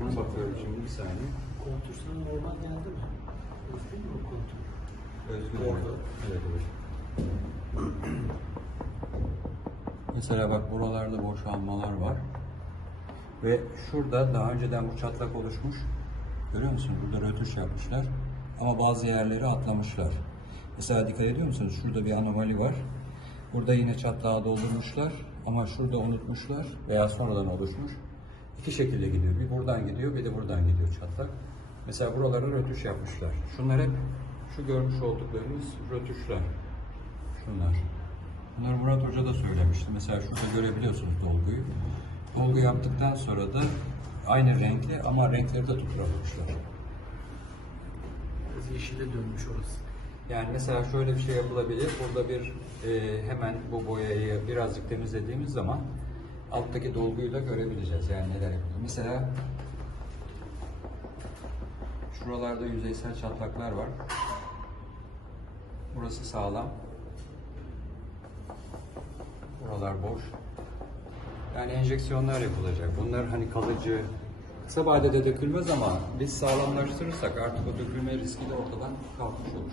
Ona bakıyorum şimdi bir saniye. Kontur sana normal geldi mi? Özgün mü kontur? Özgür. Orada. Evet, evet. Mesela bak buralarda boşalmalar var. Ve şurada daha önceden bu çatlak oluşmuş. Görüyor musun? Burada rötuş yapmışlar. Ama bazı yerleri atlamışlar. Mesela dikkat ediyor musunuz? Şurada bir anomali var. Burada yine çatlağı doldurmuşlar. Ama şurada unutmuşlar veya sonradan oluşmuş. İki şekilde gidiyor. Bir buradan gidiyor, bir de buradan gidiyor çatlak. Mesela buralara rötuş yapmışlar. Şunlar hep şu görmüş olduklarınız rötuşlar. Şunlar. Bunları Murat Hoca da söylemişti. Mesela şurada görebiliyorsunuz dolguyu. Dolgu yaptıktan sonra da aynı renkli ama renkleri de tutturamamışlar. Biraz yeşile dönmüş orası. Yani mesela şöyle bir şey yapılabilir. Burada bir e, hemen bu boyayı birazcık temizlediğimiz zaman alttaki dolguyu da görebileceğiz. Yani neler yapılıyor. Mesela şuralarda yüzeysel çatlaklar var. Burası sağlam. Buralar boş. Yani enjeksiyonlar yapılacak. Bunlar hani kalıcı, kısa vadede dökülmez ama biz sağlamlaştırırsak artık o dökülme riski de ortadan kalkmış olur.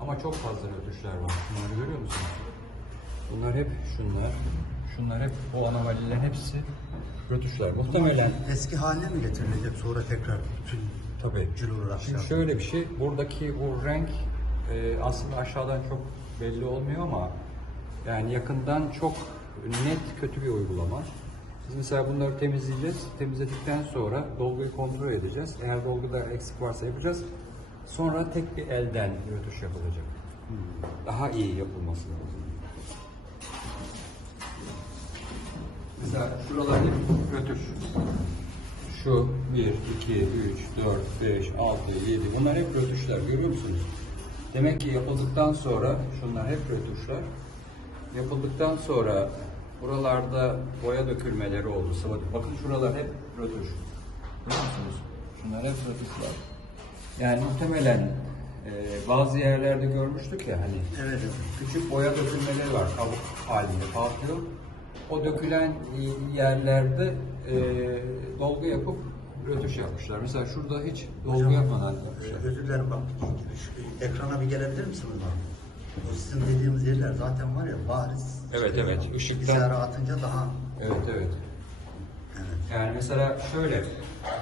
Ama çok fazla rötuşlar var. Bunları görüyor musunuz? Bunlar hep şunlar. Şunlar hep o anomalilerin hepsi rötuşlar. Muhtemelen Eski haline mi getirilecek sonra tekrar bütün Tabii. cül olarak Şimdi şey şöyle bir şey, buradaki bu renk e, aslında aşağıdan çok belli olmuyor ama yani yakından çok net kötü bir uygulama. Biz mesela bunları temizleyeceğiz. Temizledikten sonra dolguyu kontrol edeceğiz. Eğer dolguda eksik varsa yapacağız. Sonra tek bir elden rötuş yapılacak. Daha iyi yapılması lazım. Mesela şuralar rötuş. Şu 1, 2, 3, 4, 5, 6, 7 bunlar hep rötuşlar görüyor musunuz? Demek ki yapıldıktan sonra şunlar hep rötuşlar. Yapıldıktan sonra buralarda boya dökülmeleri oldu. Bakın şuralar hep rötuş. Görüyor musunuz? Şunlar hep rötuşlar. Yani muhtemelen e, bazı yerlerde görmüştük ya hani Evet. küçük boya dökülmeleri var kabuk halinde patlıyor. O dökülen yerlerde e, dolgu yapıp rötuş yapmışlar. Mesela şurada hiç dolgu Hocam, yapmadan e, yapmışlar. Özür dilerim bak. şu Ekrana bir gelebilir misiniz bak? O sizin dediğimiz yerler zaten var ya bariz. Evet, evet. Işıktan- Bilgisayara atınca daha Evet evet. evet. Yani mesela şöyle,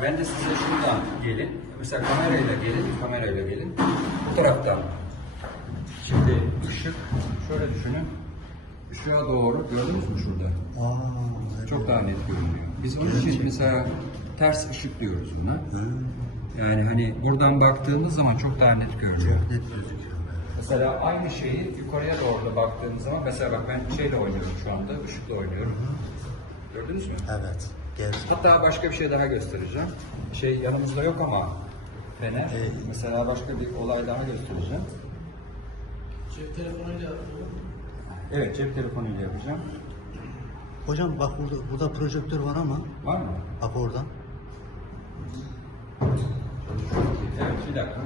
ben de size şuradan gelin. Mesela kamerayla gelin, kamerayla gelin. Bu taraftan. Şimdi ışık, şöyle düşünün. Işığa doğru gördünüz mü şurada? Aa, evet. Çok daha net görünüyor. Biz onun için mesela ters ışık diyoruz buna. Hı, Yani hani buradan baktığımız zaman çok daha net görünüyor. Net gözüküyor. Mesela aynı şeyi yukarıya doğru da baktığımız zaman mesela bak ben şeyle oynuyorum şu anda, ışıkla oynuyorum. Gördünüz mü? Evet. Gerçi. Hatta başka bir şey daha göstereceğim. Şey yanımızda yok ama fener. Ee, Mesela başka bir olay daha göstereceğim. Cep telefonuyla yapıyorum. Evet cep telefonuyla yapacağım. Hocam bak burada, burada projektör var ama Var mı? bak oradan. Evet bir dakika.